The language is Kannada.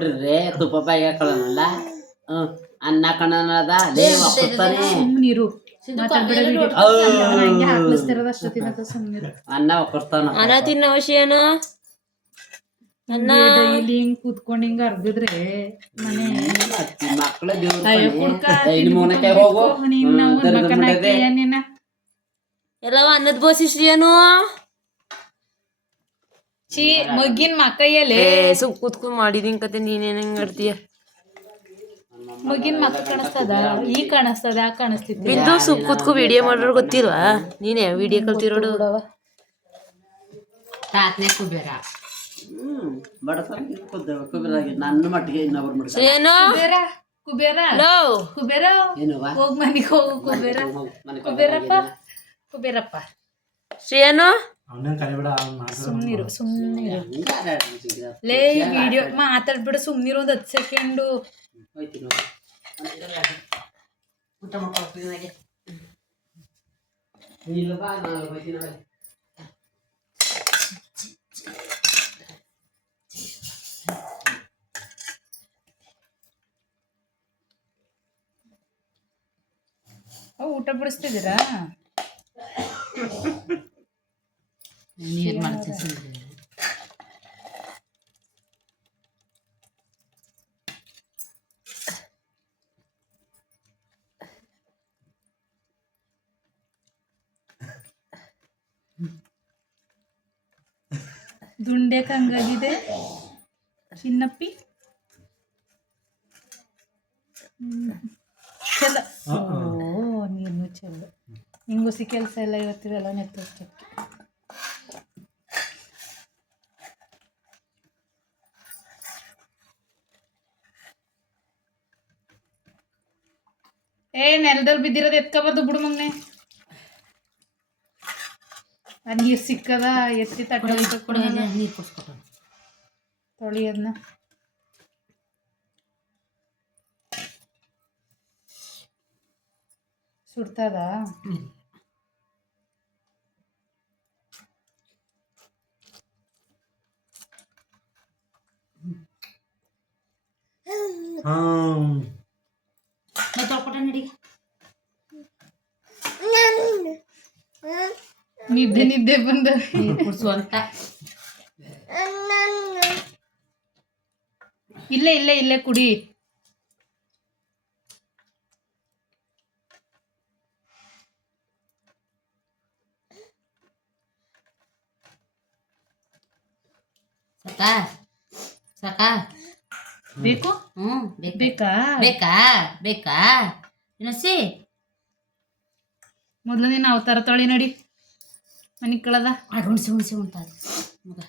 ನೋಡ್ರಿ ತುಪ್ಪ ಬಾಯಿಗೆ ಹಾಕೊಳ್ಳೋಣಲ್ಲ ಅನ್ನ ಕಣದ ಲೇ ಒಕ್ಕುತ್ತಾನೆ ಸುಮ್ಮನಿರು ಹಾಕ್ಲಿಸ್ತಿರೋದು ಅಷ್ಟು ತಿನ್ನಕ ಸುಮ್ಮನಿರು ಅನ್ನ ಒಕ್ಕರ್ತಾನ ಅನ್ನ ತಿನ್ನೋ ಅವಶ್ಯನ ಅನ್ನ ಡೈಲಿ ಹಿಂಗ್ ಕೂತ್ಕೊಂಡು ಹಿಂಗ ಅರ್ಗಿದ್ರೆ ಮನೆ ಮಕ್ಕಳ ದೇವ್ರ ಹೋಗು ಎಲ್ಲವ ಅನ್ನದ ಬೋಸಿಸ್ರಿ ಏನು ಚೀ ಮಗ್ಗಿನ ಮಕ್ಕಯ್ಯಲೆ ಸುಮ್ ಕೂತ್ಕೊಂಡ್ ಮಾಡಿದೀನ್ ಕತೆ ನೀನೇನ್ ಹೆಂಗ್ ಆಡ್ತೀಯ ಮಗಿನ ಮಕ್ಕ ಕಾಣಿಸ್ತದ ಈ ಕಾಣಿಸ್ತದ ಯಾಕೆ ಕಾಣಿಸ್ತಿದ್ದೆ ಬಿಂದು ಸುಮ್ ಕೂತ್ಕೊ ವಿಡಿಯೋ ಮಾಡೋರು ಗೊತ್ತಿಲ್ವಾ ನೀನೇ ವಿಡಿಯೋ ಕಲ್ತಿರೋಡು ತಾತನೇ ಕುಬೇರ ನನ್ನ ಮಟ್ಟಿಗೆ ಇನ್ನೊಬ್ರು ಏನು ಕುಬೇರ ಲೋ ಕುಬೇರ ಏನವಾ ಹೋಗ್ ಮನಿಗೆ ಹೋಗು ಕುಬೇರ ಕುಬೇರಪ್ಪ ಕುಬೇರಪ್ಪ ಶ್ರೇಯನು ಸುಮ್ನಿರು ಸುಮ್ನಿರು ಲೇ ವಿಡಿಯೋ ಮಾತಾಡ್ಬಿಡು ಸುಮ್ನಿರು ಒಂದು 10 ಸೆಕೆಂಡು ಊಟ ಮಾಡ್ಕೊಳ್ತೀವಿ ನನಗೆ ಊಟ ಬಿಡಿಸ್ತಿದ್ದೀರಾ ನೀರು ಮಾಡ್ತೀವಿ ದುಂಡೆ ಕಂಗಾಗಿದೆ ಚಿನ್ನಪ್ಪಿ ಚಲ ಓ ನೀನು ಚಲ ಹಿಂಗುಸಿ ಕೆಲಸ ಎಲ್ಲ ಇವತ್ತಿದೆಲ್ಲ ನೆತ್ತೋಷ್ಟಕ್ಕೆ ನೆಲದಲ್ಲಿ ಬಿದ್ದಿರೋದು ಎತ್ಕೊಬಾರ್ದು ಬಿಡು ಮಗ್ನೆ ನೀರು ಸಿಕ್ಕದ ಎತ್ತಿ ತಟ್ಟೆ ನೀರು ಕೊಡ್ಸ್ಕೊಟ್ಟು ತೊಳಿ ಅದನ್ನ ಸುಡ್ತದ ತೊಳ್ಕೊಟ್ಟ ನಡಿ ನಿದ್ದೆ ನಿದ್ದೆ ಬಂದ ಕುಡ್ಸುವಂತ ಇಲ್ಲೇ ಇಲ್ಲೇ ಇಲ್ಲೇ ಕುಡಿ ಸಾಕಾ ಸಾಕಾ ಬೇಕು ಬೇಕಾ ಬೇಕಾ ಬೇಕಾ ಇನ್ನೊಸಿ ಮೊದಲು ನೀನು ಅವತಾರ ತೊಳಿ ನಡಿ ಮನೆ ಕಳದ ಉಣ್ಸಿ ಉಣ್ಸಿ ಉಣ್ತಾ ಮಗ